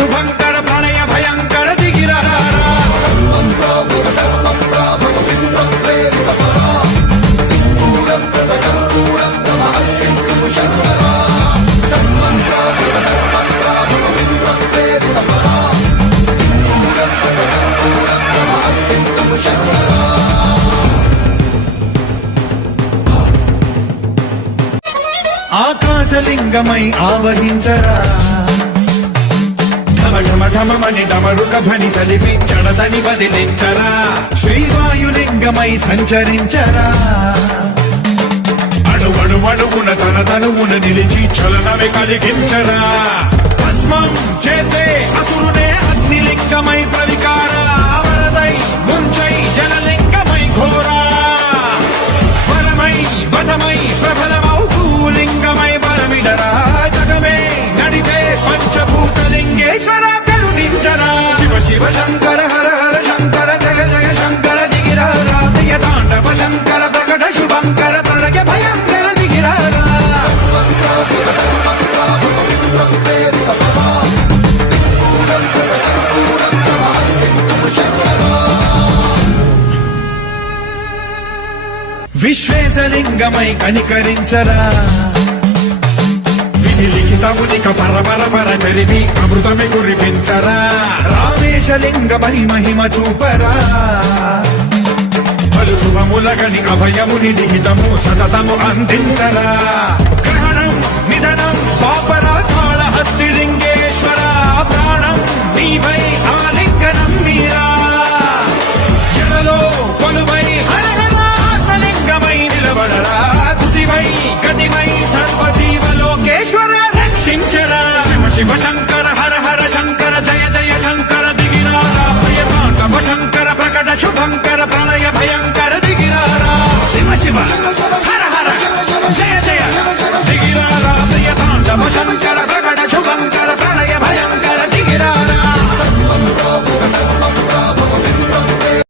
శుభంకర ప్రళయ భయంకర దిగిరారా ఆకాశలింగమై ఆవహించరా ఢమఢమఢమని డమరుక ధ్వని సలిపి చడదని వదిలించరా శ్రీవాయులింగమై సంచరించరా అడుగడుగడుగున తన తనువున నిలిచి చలనమే కలిగించరా భస్మం చేసే అసురునే అగ్నిలింగమై ప్రవికారా వరదై ముంచై జలలింగమై ఘోరా వరమై వధమై ప్రబలమౌ భూలింగమై బలమిడరా జగమే నడిపే పంచభూతలింగేశ్వర కరుణించరా శివ శివ శంకర హర హర శంకర జయ జయ శంకర దిగిరారా జయ తాండవ శంకర ప్రకట శుభంకర ప్రళయ భయంకర దిగిరారా విశ్వేశలింగమై కనికరించరా విధి లిఖితమునిక పరపర పర పెరిమి అమృతమి కురిపించరా రామేశలింగమని మహిమ చూపరా పలు శుభములగని అభయముని లిఖితము సతతము అందించరా